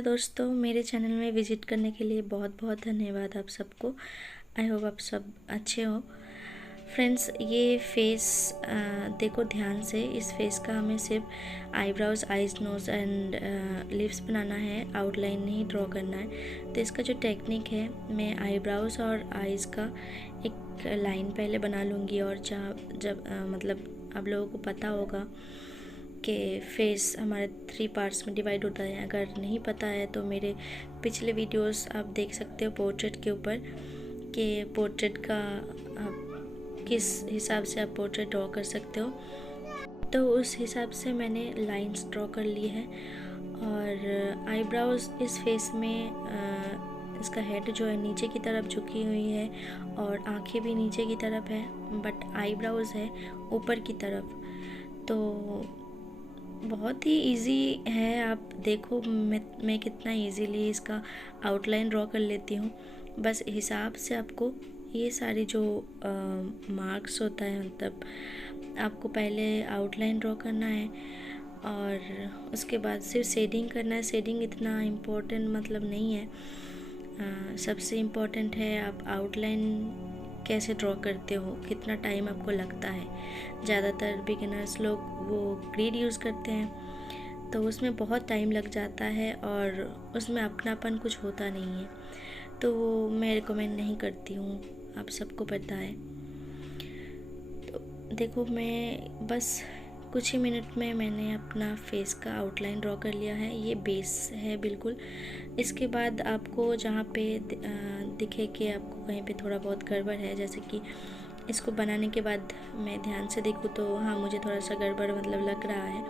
Hello दोस्तों, मेरे channel में विज़िट करने के लिए बहुत बहुत धन्यवाद आप सबको। आई होप आप सब अच्छे हो। फ्रेंड्स, ये फेस देखो ध्यान से। इस फेस का हमें सिर्फ eyebrows, eyes, nose and lips बनाना है, आउटलाइन नहीं ड्रॉ करना है। तो इसका जो टेक्निक है, मैं आईब्रोज और आइज़ का एक लाइन पहले बना लूँगी। और जब मतलब आप लोगों को पता होगा कि फेस हमारे 3 पार्ट्स में डिवाइड होता है। अगर नहीं पता है तो मेरे पिछले वीडियोस आप देख सकते हो पोर्ट्रेट के ऊपर, कि पोर्ट्रेट का आप किस हिसाब से आप पोर्ट्रेट ड्रॉ कर सकते हो। तो उस हिसाब से मैंने लाइंस ड्रॉ कर ली है। और आईब्रोज इस फेस में इसका हेड जो है नीचे की तरफ झुकी हुई है और आंखें भी नीचे की तरफ है, बट आईब्रोज है ऊपर की तरफ। तो बहुत ही इजी है। आप देखो मैं कितना इजीली इसका आउटलाइन ड्रॉ कर लेती हूँ। बस हिसाब से आपको ये सारी जो मार्क्स होता है, मतलब आपको पहले आउटलाइन ड्रॉ करना है और उसके बाद सिर्फ शेडिंग करना है। शेडिंग इतना इम्पोर्टेंट मतलब नहीं है। सबसे इम्पोर्टेंट है आप आउटलाइन कैसे ड्रॉ करते हो, कितना टाइम आपको लगता है। ज़्यादातर बिगिनर्स लोग वो ग्रिड यूज़ करते हैं, तो उसमें बहुत टाइम लग जाता है और उसमें अपनापन कुछ होता नहीं है। तो वो मैं रिकमेंड नहीं करती हूँ, आप सबको पता है। तो देखो, मैं बस कुछ ही मिनट में मैंने अपना फेस का आउटलाइन ड्रॉ कर लिया है। ये बेस है बिल्कुल। इसके बाद आपको जहाँ पे दिखे कि आपको कहीं पे थोड़ा बहुत गड़बड़ है, जैसे कि इसको बनाने के बाद मैं ध्यान से देखूँ तो हाँ, मुझे थोड़ा सा गड़बड़ मतलब लग रहा है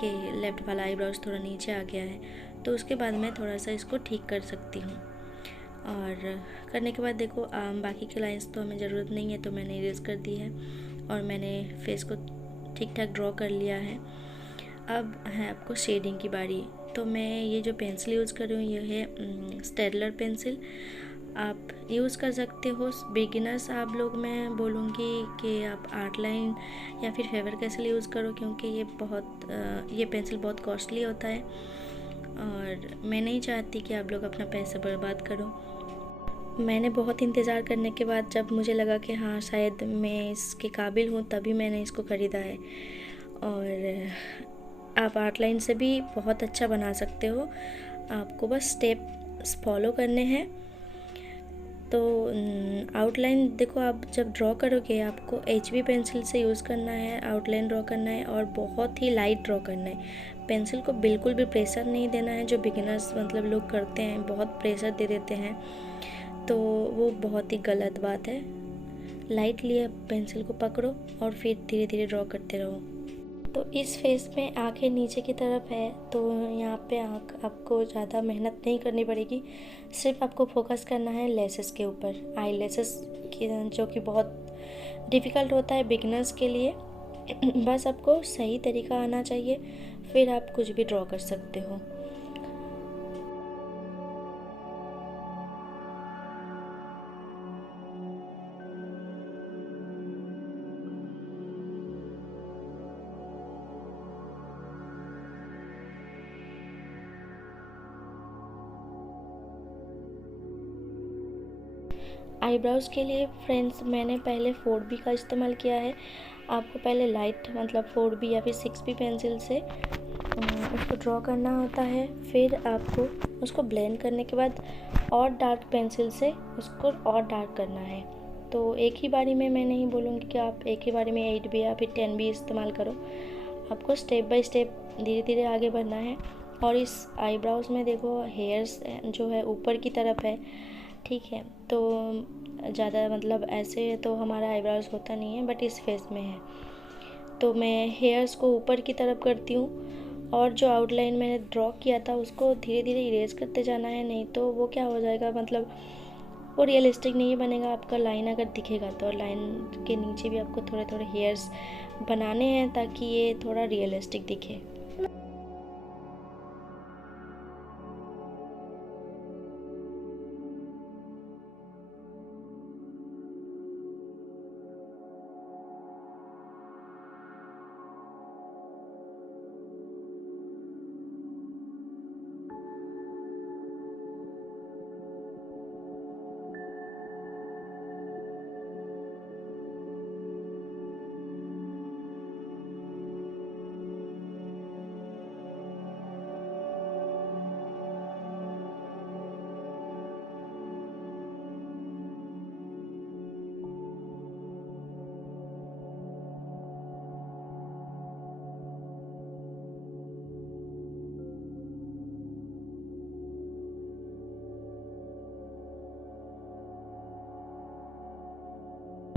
कि लेफ़्ट वाला आईब्रोज थोड़ा नीचे आ गया है। तो उसके बाद मैं थोड़ा सा इसको ठीक कर सकती हूँ। और करने के बाद देखो, बाकी के लाइंस तो हमें ज़रूरत नहीं है, तो मैंने इरेज कर दी है और मैंने फेस को ठीक ठाक ड्रॉ कर लिया है। अब है आपको शेडिंग की बारी। तो मैं ये जो पेंसिल यूज़ कर रही हूँ, ये है स्टेडलर पेंसिल। आप यूज़ कर सकते हो। बिगिनर्स आप लोग मैं बोलूँगी कि आप आर्ट लाइन या फिर फेवर कैसल यूज़ करो, क्योंकि ये पेंसिल बहुत कॉस्टली होता है और मैं नहीं चाहती कि आप लोग अपना पैसा बर्बाद करो। मैंने बहुत इंतज़ार करने के बाद जब मुझे लगा कि हाँ, शायद मैं इसके काबिल हूँ, तभी मैंने इसको ख़रीदा है। और आप आउटलाइन से भी बहुत अच्छा बना सकते हो। आपको बस स्टेप्स फॉलो करने हैं। तो आउटलाइन देखो, आप जब ड्रॉ करोगे आपको HB पेंसिल से यूज़ करना है, आउटलाइन ड्रॉ करना है और बहुत ही लाइट ड्रॉ करना है। पेंसिल को बिल्कुल भी प्रेशर नहीं देना है। जो बिगिनर्स मतलब लोग करते हैं, बहुत प्रेशर दे देते हैं, तो वो बहुत ही गलत बात है। लाइटली पेंसिल को पकड़ो और फिर धीरे धीरे ड्रॉ करते रहो। तो इस फेस में आंखें नीचे की तरफ है, तो यहाँ पे आँख आपको ज़्यादा मेहनत नहीं करनी पड़ेगी। सिर्फ आपको फोकस करना है लेसेस के ऊपर, आई लेसेस की, जो कि बहुत डिफ़िकल्ट होता है बिगिनर्स के लिए। बस आपको सही तरीका आना चाहिए, फिर आप कुछ भी ड्रॉ कर सकते हो। आईब्रोज़ के लिए फ्रेंड्स, मैंने पहले 4B का इस्तेमाल किया है। आपको पहले लाइट मतलब 4B या फिर 6B पेंसिल से उसको ड्रॉ करना होता है। फिर आपको उसको ब्लेंड करने के बाद और डार्क पेंसिल से उसको और डार्क करना है। तो एक ही बारी में मैं नहीं बोलूँगी कि आप एक ही बारी में 8B या फिर 10B इस्तेमाल करो। आपको स्टेप बाय स्टेप धीरे धीरे आगे बढ़ना है। और इस आईब्रोज़ में देखो, हेयर्स जो है ऊपर की तरफ है, ठीक है। तो ज़्यादा मतलब ऐसे तो हमारा आईब्रोज होता नहीं है, बट इस फेस में है। तो मैं हेयर्स को ऊपर की तरफ करती हूँ और जो आउटलाइन मैंने ड्रॉ किया था उसको धीरे धीरे इरेज करते जाना है, नहीं तो वो क्या हो जाएगा, मतलब वो रियलिस्टिक नहीं बनेगा आपका लाइन अगर दिखेगा तो। और लाइन के नीचे भी आपको थोड़े थोड़े हेयर्स बनाने हैं ताकि ये थोड़ा रियलिस्टिक दिखे।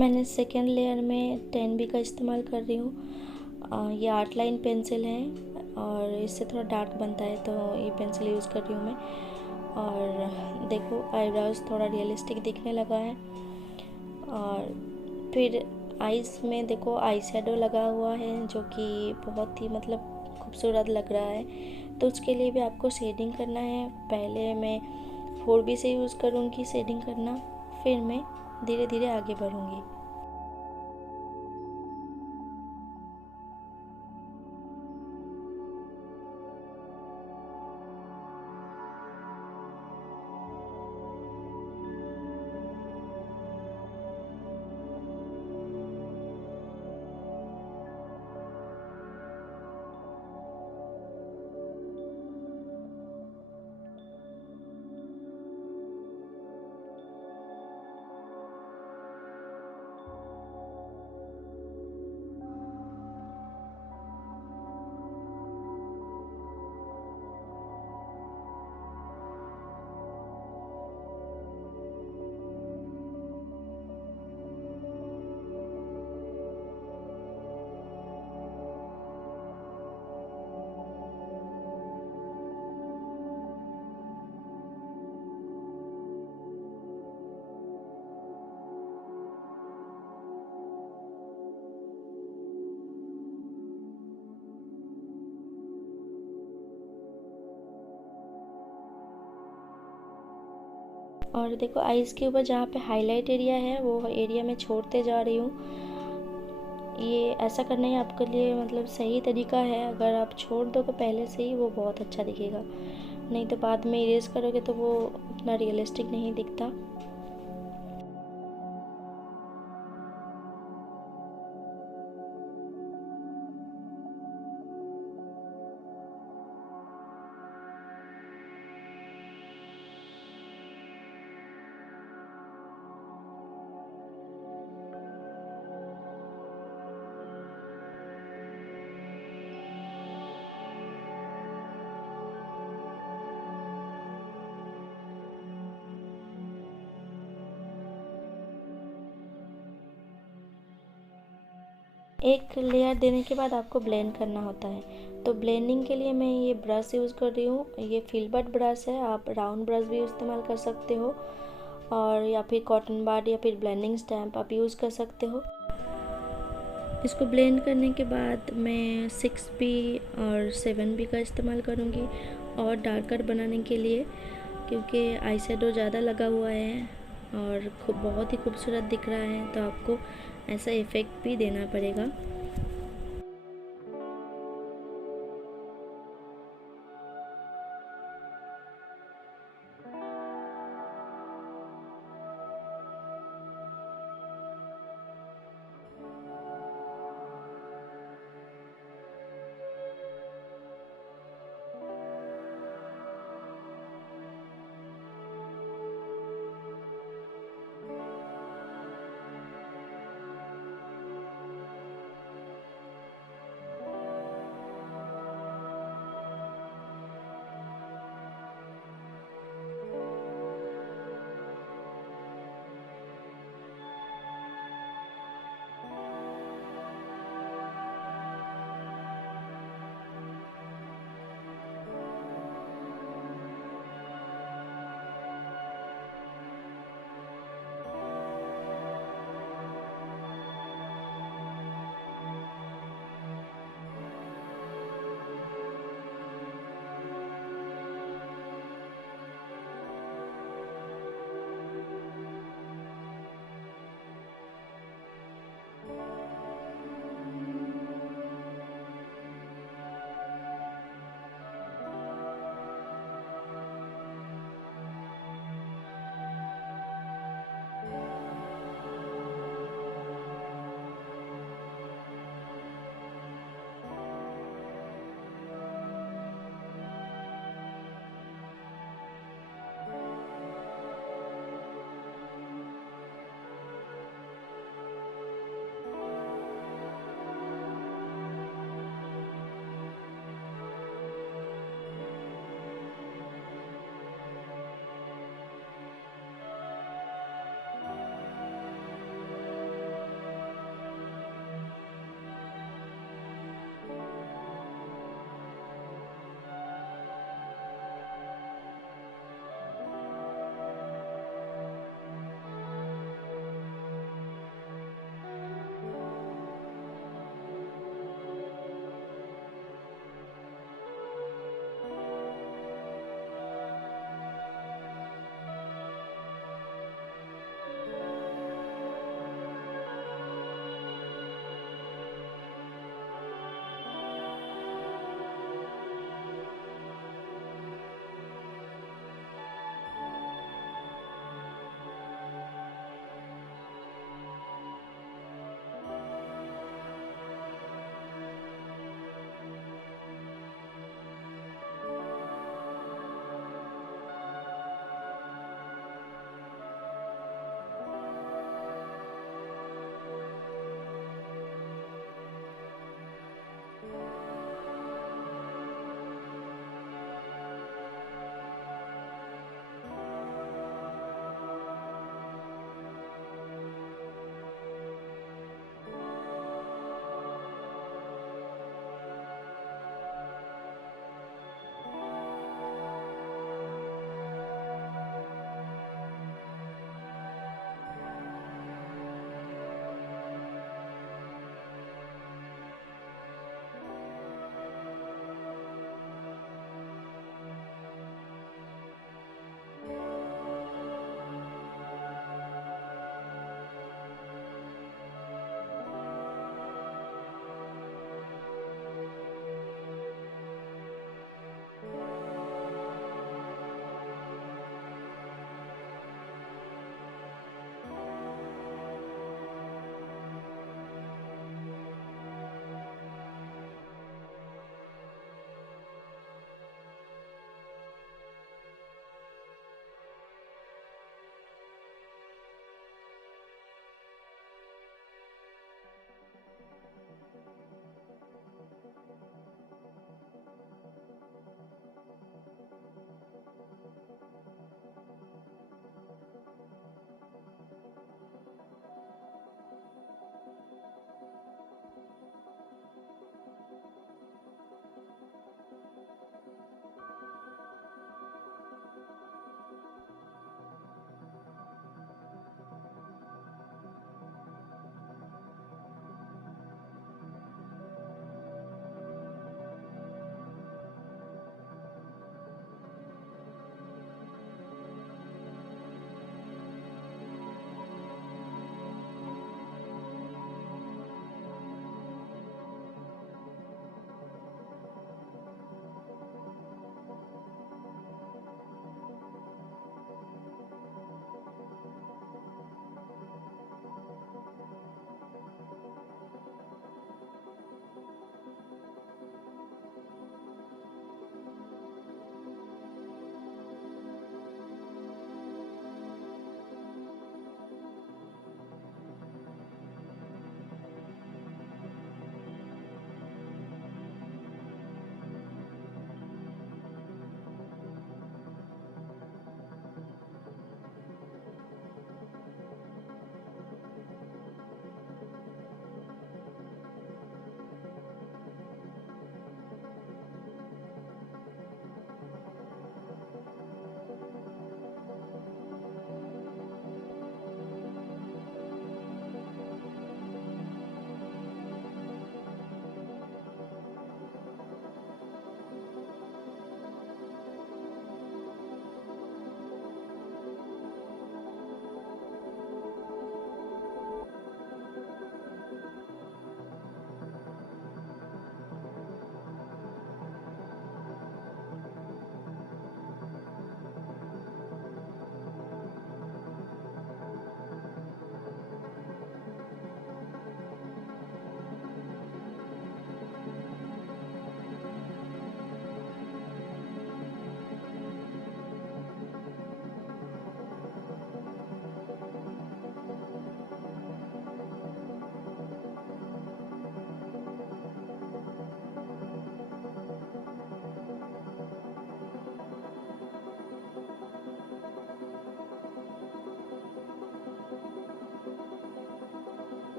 मैंने सेकेंड लेयर में 10B का इस्तेमाल कर रही हूँ। ये आर्ट लाइन पेंसिल है और इससे थोड़ा डार्क बनता है, तो ये पेंसिल यूज़ कर रही हूँ मैं। और देखो आईब्रोज थोड़ा रियलिस्टिक दिखने लगा है। और फिर आईज़ में देखो आई शेडो लगा हुआ है, जो कि बहुत ही मतलब खूबसूरत लग रहा है। तो उसके लिए भी आपको शेडिंग करना है। पहले मैं 4B से यूज़ करूँगी शेडिंग करना, फिर मैं धीरे धीरे आगे बढ़ूँगी। और देखो आईज़ के ऊपर जहाँ पे हाईलाइट एरिया है वो एरिया मैं छोड़ते जा रही हूँ। ये ऐसा करना ही आपके लिए मतलब सही तरीका है। अगर आप छोड़ दोगे पहले से ही, वो बहुत अच्छा दिखेगा। नहीं तो बाद में इरेज करोगे तो वो उतना रियलिस्टिक नहीं दिखता। एक लेयर देने के बाद आपको ब्लेंड करना होता है। तो ब्लेंडिंग के लिए मैं ये ब्रश यूज़ कर रही हूँ। ये फिल्बर्ट ब्रश है, आप राउंड ब्रश भी इस्तेमाल कर सकते हो, और या फिर कॉटन बड या फिर ब्लेंडिंग स्टैम्प आप यूज़ कर सकते हो। इसको ब्लेंड करने के बाद मैं 6B और 7B का इस्तेमाल करूँगी और डार्कर बनाने के लिए, क्योंकि आई शेडो ज़्यादा लगा हुआ है और बहुत ही खूबसूरत दिख रहा है, तो आपको ऐसा इफ़ेक्ट भी देना पड़ेगा।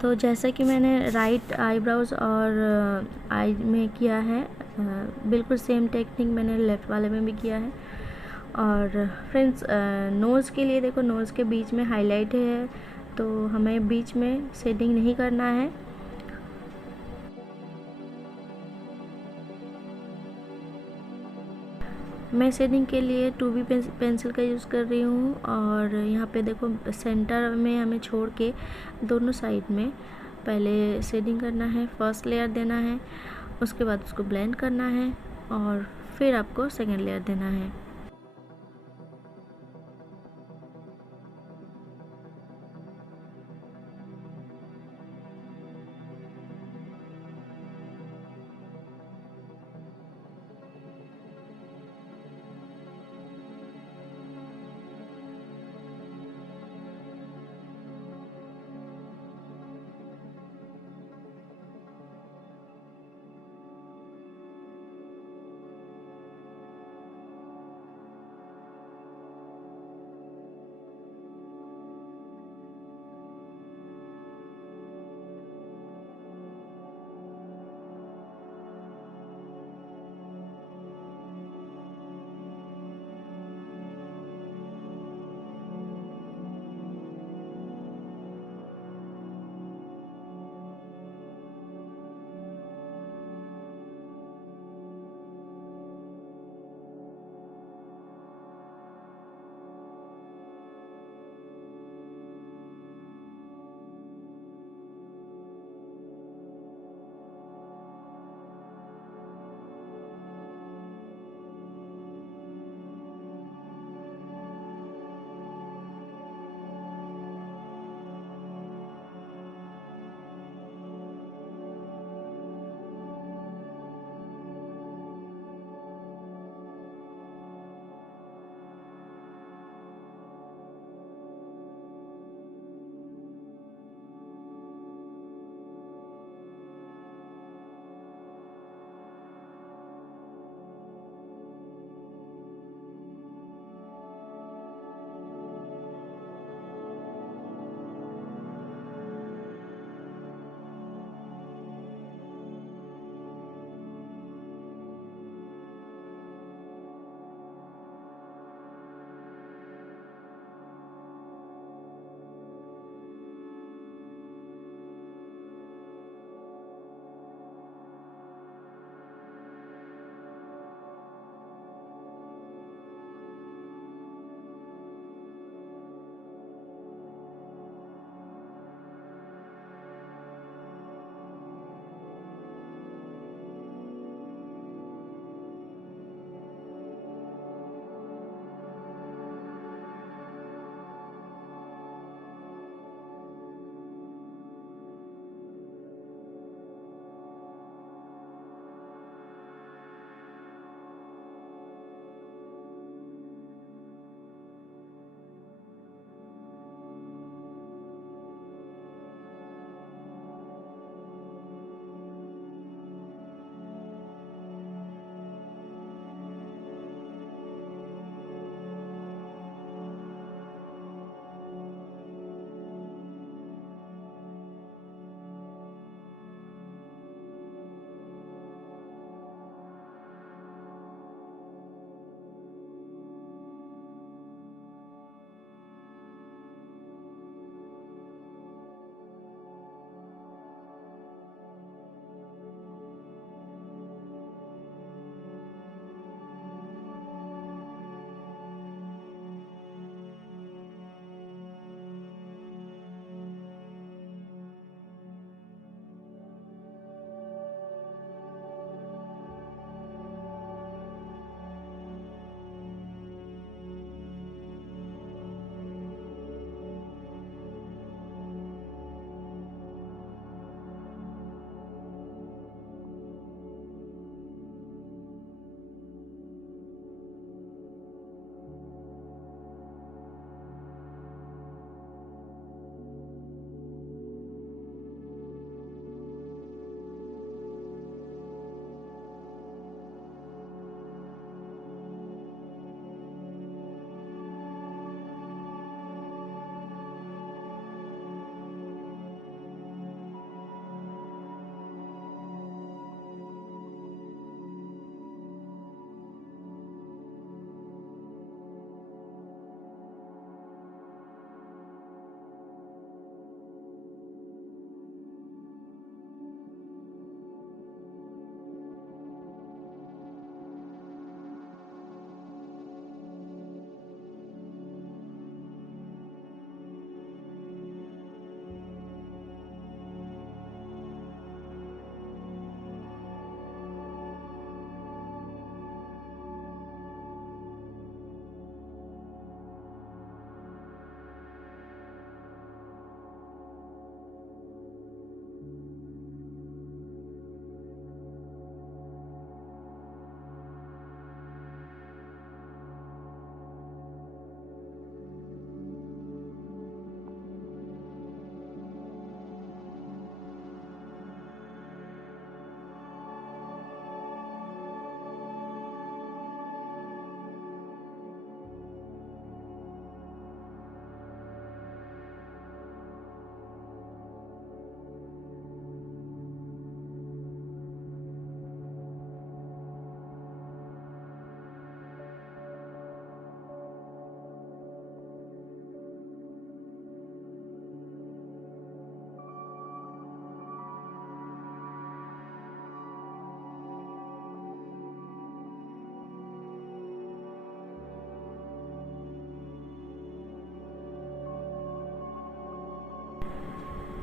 तो जैसा कि मैंने राइट आईब्रोज और आई में किया है, बिल्कुल सेम टेक्निक मैंने लेफ़्ट वाले में भी किया है। और फ्रेंड्स, नोज़ के लिए देखो, नोज़ के बीच में हाईलाइट है, तो हमें बीच में शेडिंग नहीं करना है। मैं शेडिंग के लिए 2B पेंसिल का यूज़ कर रही हूँ। और यहाँ पे देखो सेंटर में हमें छोड़ के दोनों साइड में पहले शेडिंग करना है, फर्स्ट लेयर देना है, उसके बाद उसको ब्लेंड करना है और फिर आपको सेकेंड लेयर देना है।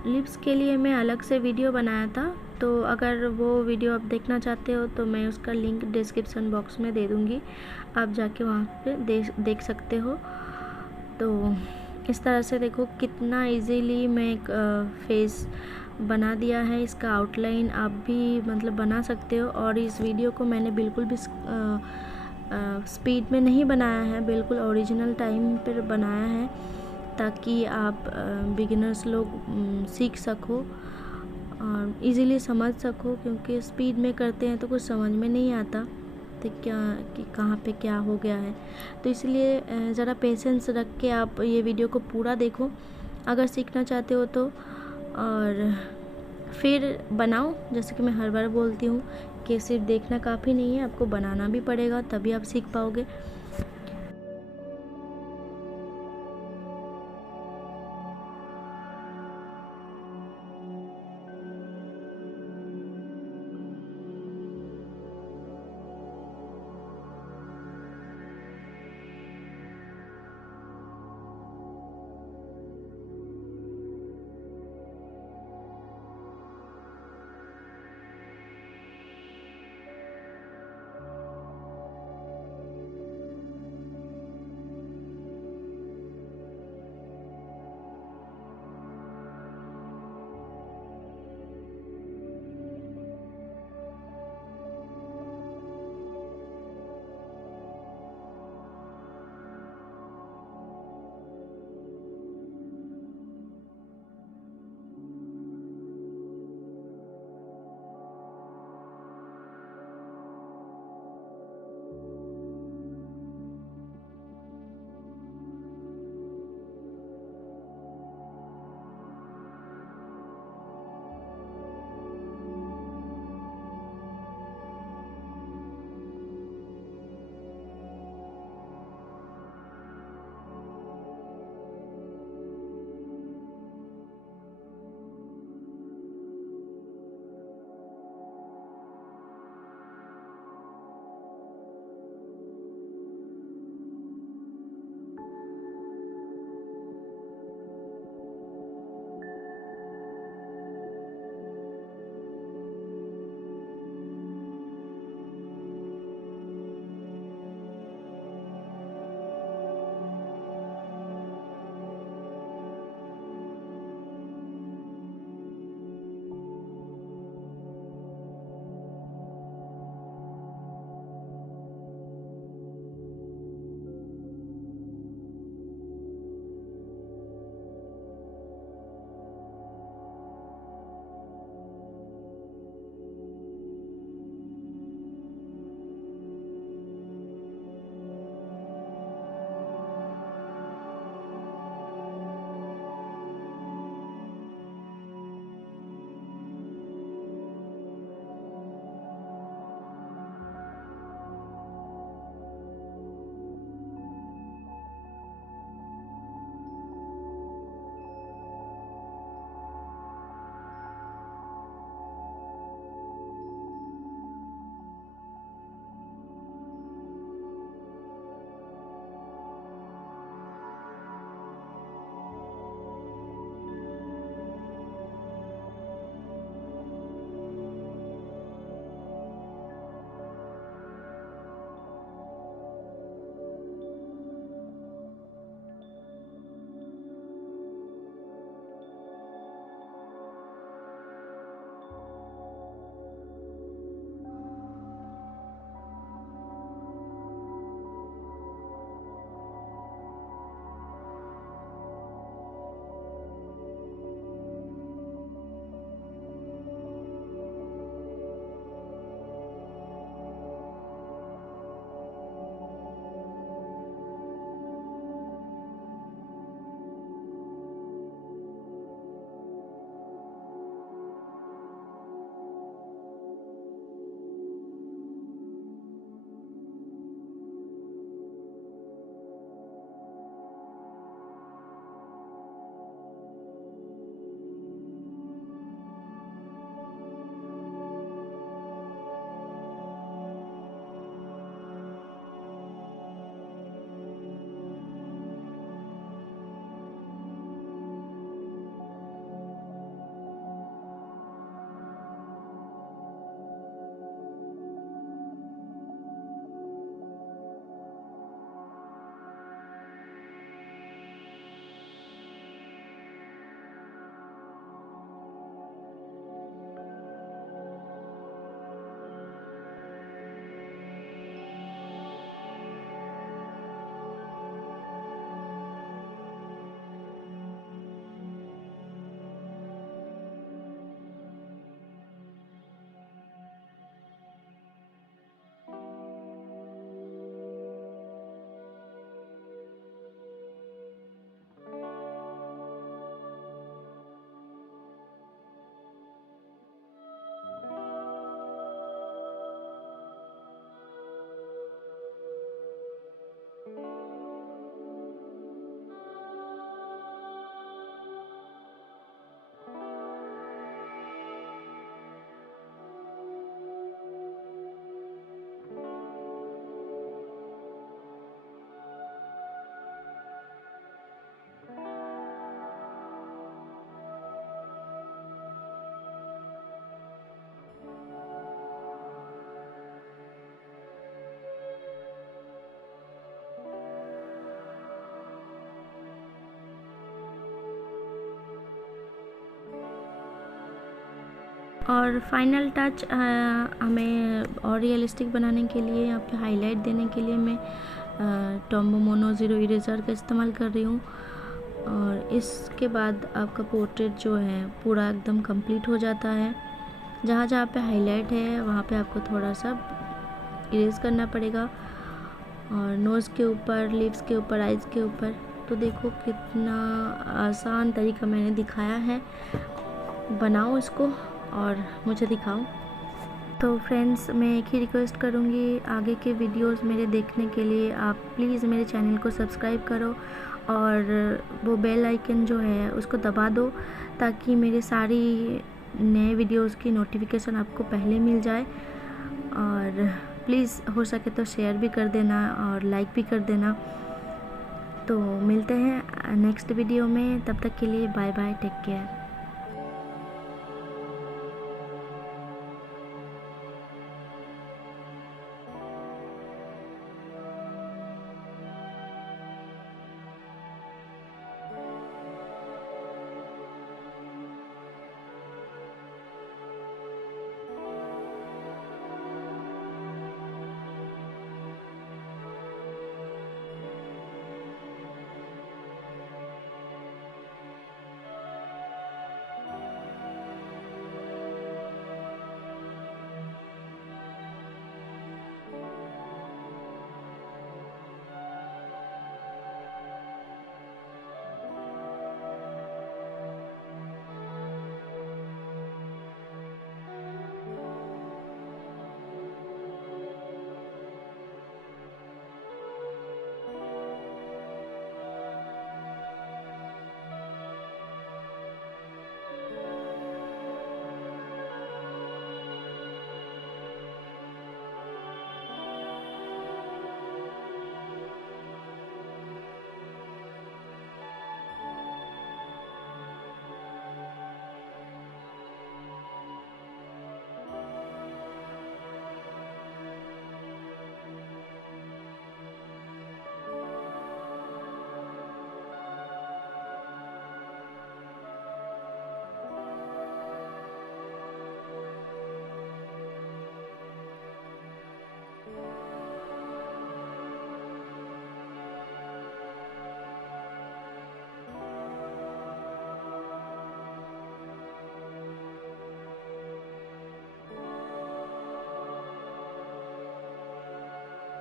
लिप्स के लिए मैं अलग से वीडियो बनाया था, तो अगर वो वीडियो आप देखना चाहते हो तो मैं उसका लिंक डिस्क्रिप्शन बॉक्स में दे दूँगी, आप जाके वहाँ पे देख सकते हो। तो इस तरह से देखो कितना इजीली मैं एक फेस बना दिया है। इसका आउटलाइन आप भी मतलब बना सकते हो। और इस वीडियो को मैंने बिल्कुल भी स्पीड में नहीं बनाया है, बिल्कुल ओरिजिनल टाइम पर बनाया है, ताकि आप बिगिनर्स लोग सीख सको और इजीली समझ सको, क्योंकि स्पीड में करते हैं तो कुछ समझ में नहीं आता तो क्या कि कहाँ पे क्या हो गया है। तो इसलिए ज़रा पेशेंस रख के आप ये वीडियो को पूरा देखो अगर सीखना चाहते हो तो, और फिर बनाओ। जैसे कि मैं हर बार बोलती हूँ कि सिर्फ देखना काफ़ी नहीं है, आपको बनाना भी पड़ेगा, तभी आप सीख पाओगे। और फाइनल टच हमें और रियलिस्टिक बनाने के लिए, यहाँ पे हाईलाइट देने के लिए मैं टॉम्बो मोनो ज़ीरो इरेज़र का इस्तेमाल कर रही हूँ। और इसके बाद आपका पोर्ट्रेट जो है पूरा एकदम कंप्लीट हो जाता है। जहाँ जहाँ पे हाईलाइट है वहाँ पे आपको थोड़ा सा इरेज़ करना पड़ेगा, और नोज़ के ऊपर, लिप्स के ऊपर, आइज़ के ऊपर। तो देखो कितना आसान तरीका मैंने दिखाया है, बनाओ इसको और मुझे दिखाओ। तो फ्रेंड्स, मैं एक ही रिक्वेस्ट करूँगी, आगे के वीडियोस मेरे देखने के लिए आप प्लीज़ मेरे चैनल को सब्सक्राइब करो और वो बेल आइकन जो है उसको दबा दो, ताकि मेरे सारी नए वीडियोस की नोटिफिकेशन आपको पहले मिल जाए। और प्लीज़ हो सके तो शेयर भी कर देना और लाइक भी कर देना। तो मिलते हैं नेक्स्ट वीडियो में, तब तक के लिए बाय बाय, टेक केयर।